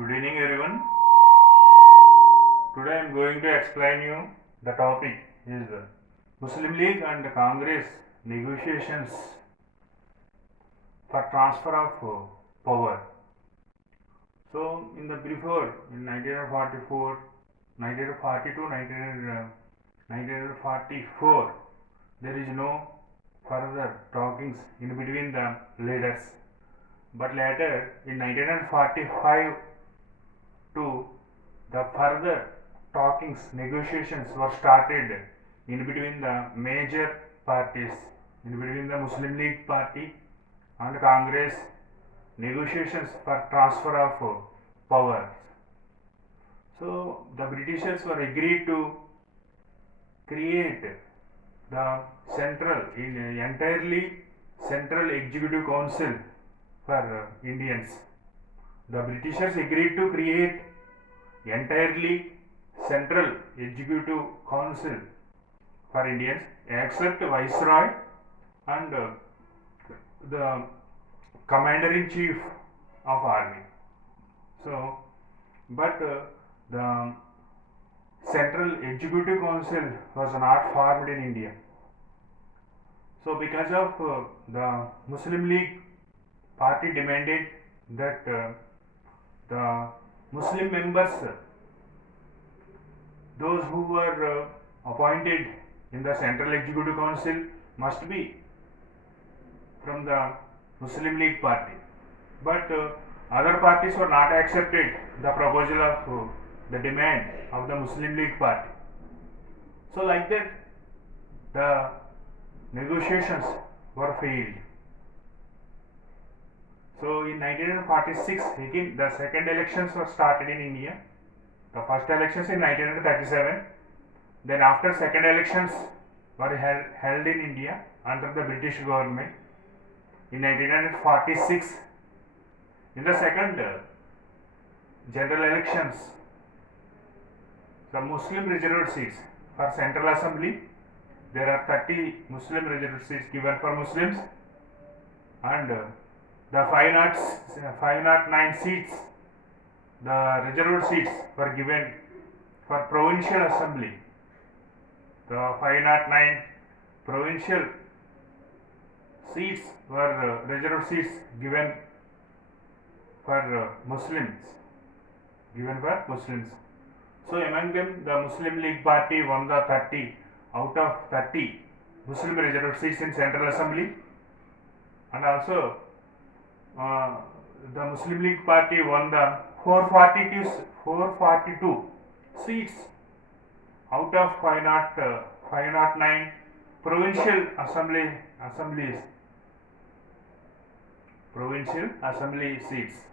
Good evening everyone. Today I am going to explain you the topic is Muslim League and Congress negotiations for transfer of power. So in the before in 1944, 1942, 1944 there is no further talkings in between the leaders. But later in 1945 to the further talkings, negotiations were started in between the major parties, in between the Muslim League Party and Congress, negotiations for transfer of power. So the Britishers were agreed to create the entirely central executive council for Indians. The Britishers agreed to create entirely central executive council for Indians except Viceroy and the commander-in-chief of army. So, but the central executive council was not formed in India. So, because of the Muslim League party demanded that the Muslim members, those who were appointed in the Central Executive Council, must be from the Muslim League party. But other parties were not accepted the proposal of the demand of the Muslim League party. So like that, the negotiations were failed. So in 1946, again the second elections were started in India. The first elections in 1937. Then after second elections were held in India under the British government in 1946. In the second general elections, the Muslim reserved seats for Central Assembly, there are 30 Muslim reserved seats given for Muslims, and the 509 seats, the reserved seats were given for provincial assembly. The 509 provincial seats were reserved seats given for Muslims. So among them, the Muslim League Party won the 30 out of 30 Muslim reserved seats in Central Assembly, and also the Muslim League Party won the 442 seats out of 509 provincial assembly seats.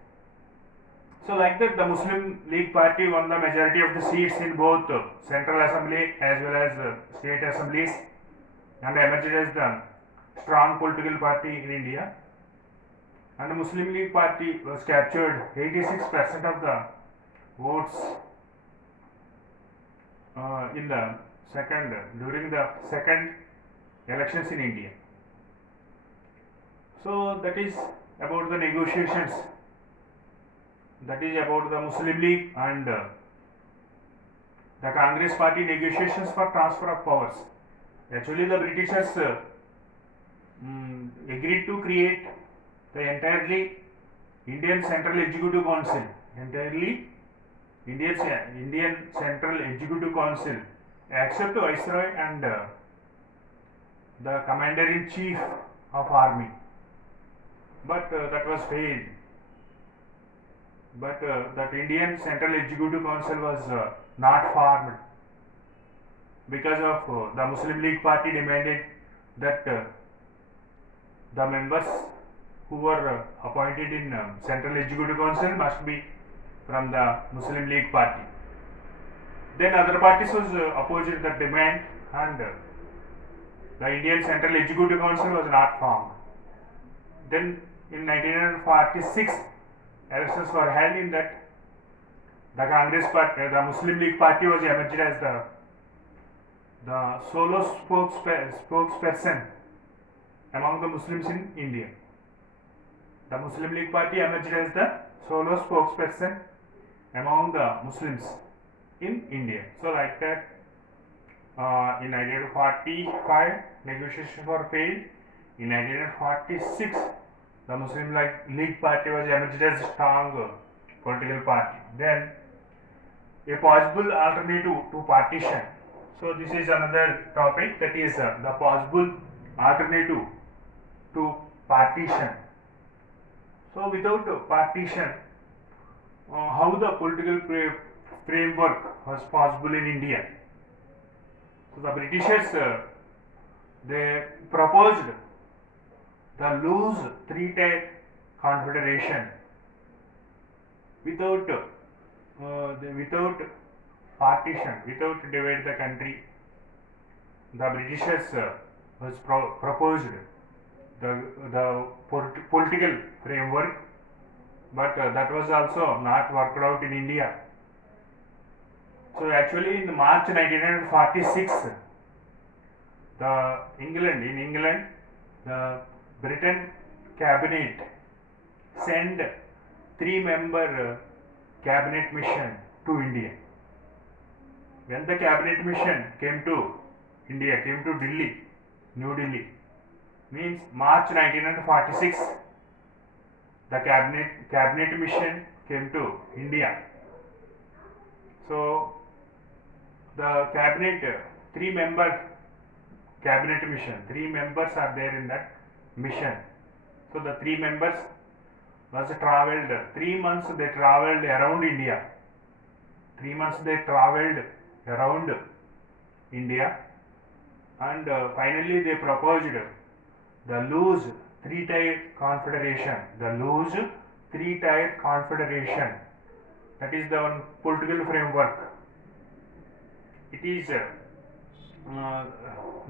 So like that, the Muslim League Party won the majority of the seats in both Central Assembly as well as state assemblies, and emerged as the strong political party in India. And the Muslim League Party was captured 86% of the votes during the second elections in India. So that is about the negotiations. That is about the Muslim League and the Congress Party negotiations for transfer of powers. Actually, the Britishers agreed to create the entirely Indian Central Executive Council, Indian Central Executive Council, except Viceroy and the Commander-in-Chief of Army. But that was failed. But that Indian Central Executive Council was not formed because of the Muslim League Party demanded that the members who were appointed in Central Executive Council must be from the Muslim League Party. Then other parties was opposed that demand, and the Indian Central Executive Council was not formed. Then in 1946, elections were held in that the Muslim League Party was emerged as the solo spokesperson among the Muslims in India. The Muslim League Party emerged as the solo spokesperson among the Muslims in India. So like that, in 1945 negotiations were failed. In 1946 the Muslim League Party was emerged as a strong political party. Then a possible alternative to partition. So this is another topic, that is the possible alternative to partition. So without partition, how the political framework was possible in India? So the Britishers they proposed the loose three-tier confederation without without partition, without divide the country. The Britishers was proposed the political framework, but that was also not worked out in India. So actually in March 1946, in England, the Britain cabinet sent 3-member cabinet mission to India. When the cabinet mission came to India, came to Delhi, New Delhi, means March 1946, the cabinet mission came to India. So the cabinet, 3-member cabinet mission, 3 members are there in that mission. So the 3 members was traveled 3 months. They traveled around India. 3 months they traveled around India, and finally they proposed the loose three-tier confederation. The loose three-tier confederation. That is the one political framework. It is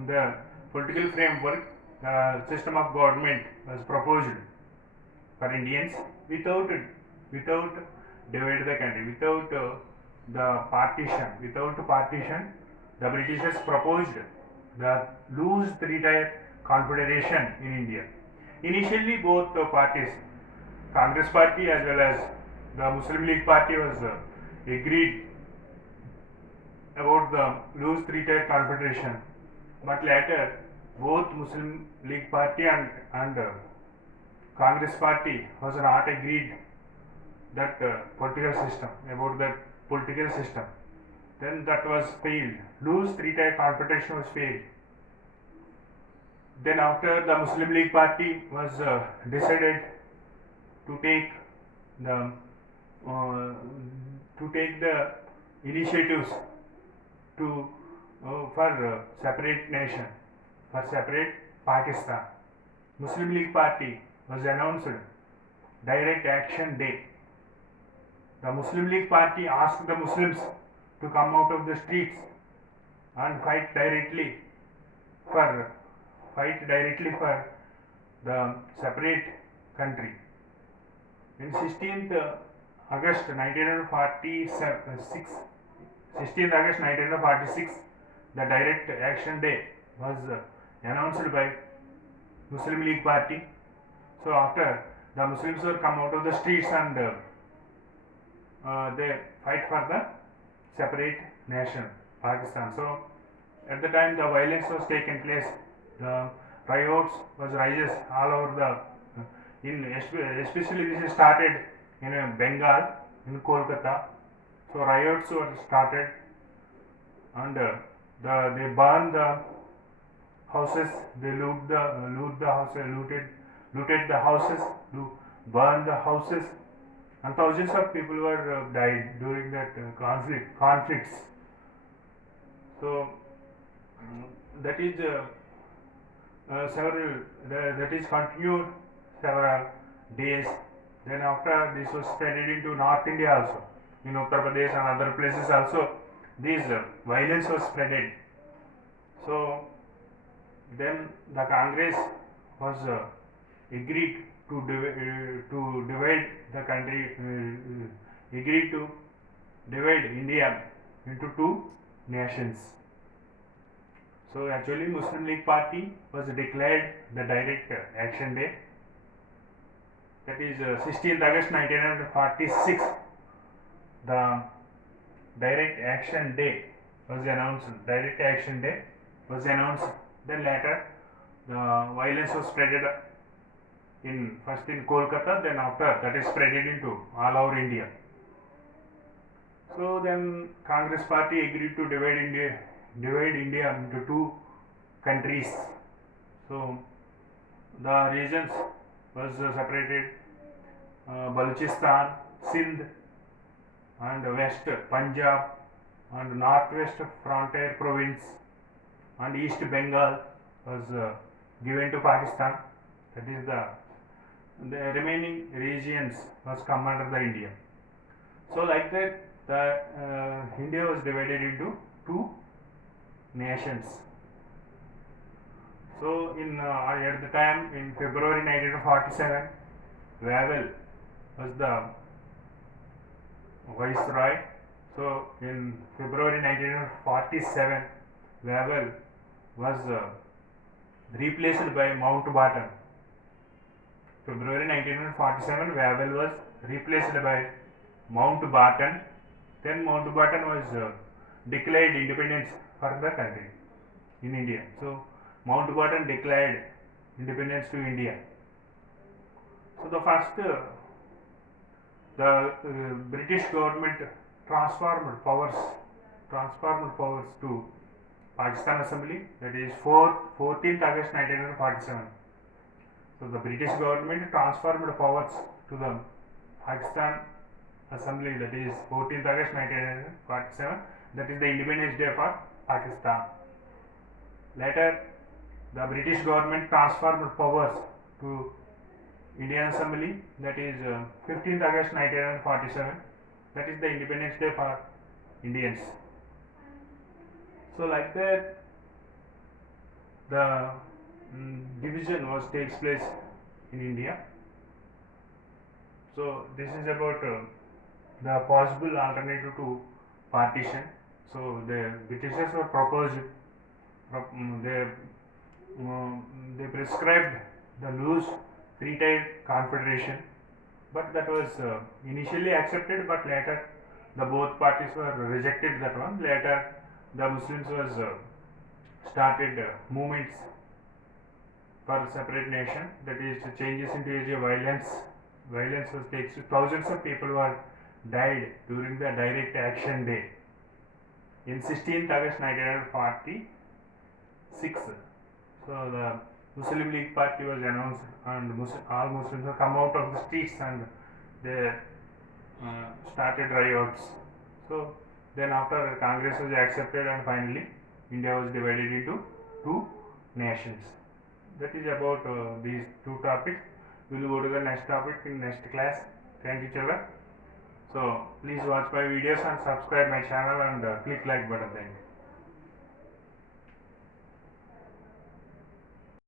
the political framework, system of government was proposed for Indians without divide the country, without the partition. Without partition, the Britishers proposed the loose three-tier confederation in India. Initially, both parties, Congress Party as well as the Muslim League Party, was agreed about the loose three-tier confederation, but later both Muslim League Party and Congress Party was not agreed that political system, about that political system. Then that was failed. Loose three-tier confederation was failed. Then after the Muslim League Party was decided to take the initiatives to for separate nation, for separate Pakistan. Muslim League Party was announced Direct Action Day. The Muslim League Party asked the Muslims to come out of the streets and fight directly for the separate country. In 16th August 1946, the Direct Action Day was announced by Muslim League Party. So after the Muslims were come out of the streets and they fight for the separate nation, Pakistan. So at the time the violence was taken place, the riots was rises all over the especially this started in Bengal, in Kolkata. So riots were started, and they burned the houses, they looted the houses, burned the houses, and thousands of people were died during that conflicts. So that is that is continued several days. Then after this was spread into North India also, in Uttar Pradesh and other places also, this violence was spreaded. So then the Congress was agreed to divide the country, agreed to divide India into 2 nations. So actually Muslim League Party was declared the Direct Action Day. That is 16th August 1946. the Direct Action Day was announced. Direct Action Day was announced. Then later, the violence was spreaded in first in Kolkata. Then after that is spreaded into all over India. So then Congress Party agreed to divide India into two countries. So the regions was separated: Balochistan, Sindh, and West Punjab, and Northwest Frontier Province, and East Bengal was given to Pakistan. That is the remaining regions was come under the India. So like that, the India was divided into two nations. So at the time in February 1947, Wavell was the viceroy. So in February 1947, Wavell was replaced by Mountbatten. February 1947, Wavell was replaced by Mountbatten. Then Mountbatten was declared independence for the country in India. So Mountbatten declared independence to India. So the first, the British government transformed powers to Pakistan Assembly. That is 14th August 1947. So the British government transferred powers to the Pakistan Assembly. That is 14th August 1947. That is the Independence Day for Pakistan. Later, the British government transferred powers to Indian Assembly. That is 15th August 1947. That is the Independence Day for Indians. So like that, the division takes place in India. So this is about the possible alternative to partition. So the Britishers were proposed, they prescribed the loose three-tier confederation, but that was initially accepted, but later the both parties were rejected that one. Later the Muslims was started movements for separate nation, that is changes into a violence was takes. Thousands of people were died during the Direct Action Day in 16th August 1946. So the Muslim League Party was announced, and all Muslims have come out of the streets and they started riots. So then after Congress was accepted and finally India was divided into two nations. That is about these two topics. We will go to the next topic in next class. Thank you children. So please watch my videos and subscribe my channel and click like button. Thank you.